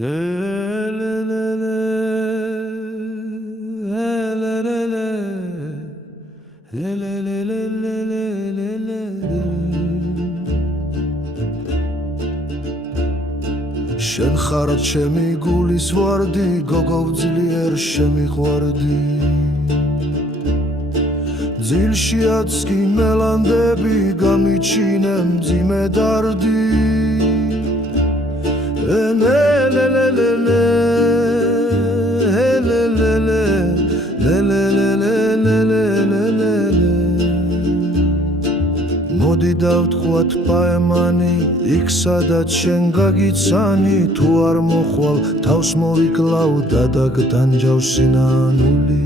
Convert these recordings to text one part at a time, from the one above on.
შენ ხარ ჩემი გულის ვარდი, გოგო ძლიერ შემიყვარდი. ძილშიაც კი მელანდები გამიჩინე მძიმე დარდი. მოდი დავთქვათ პაემანი, იქ სადაც შენ გაგიცანი, თუ არ მოხვალ თავს მოვიკლავ დადაგთან ჯავსინანული.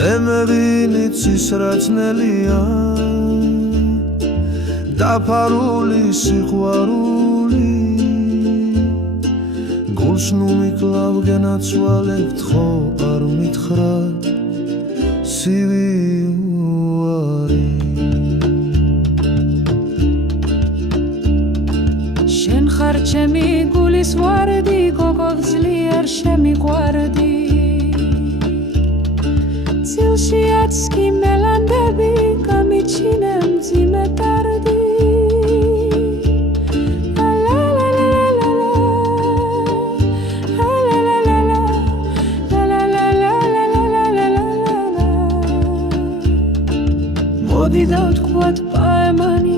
დემევინიც ის რაც ნელია, დაფარული სიყვარული. გულს ნუ მიკლავ გენაცვალებთ, ხო არ მითხრა სივი უარი. შენ ხარ ჩემი გულის ვარდი, გოგო ძლიერ შემიყვარდი. ძილშიაც კი მელანდები გამიჩინე მძიმე დარდი. მოდი დავთქვათ პაემანი,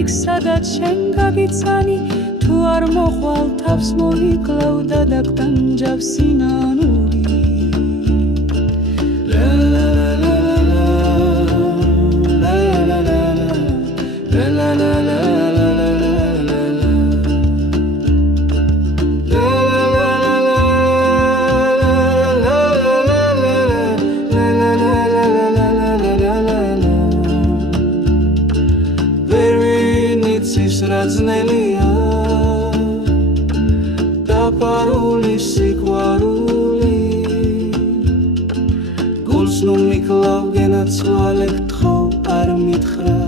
იქ სადაც შენ გაგიცანი, თუ არ მოხვალ თავს მოვიკლავ დადაგთან ჯავსინანული. რაცნელია, დაფარული სიყვარული. გულს ნუ მიკლავ გენაცვალებთ, ხო არ მითხრა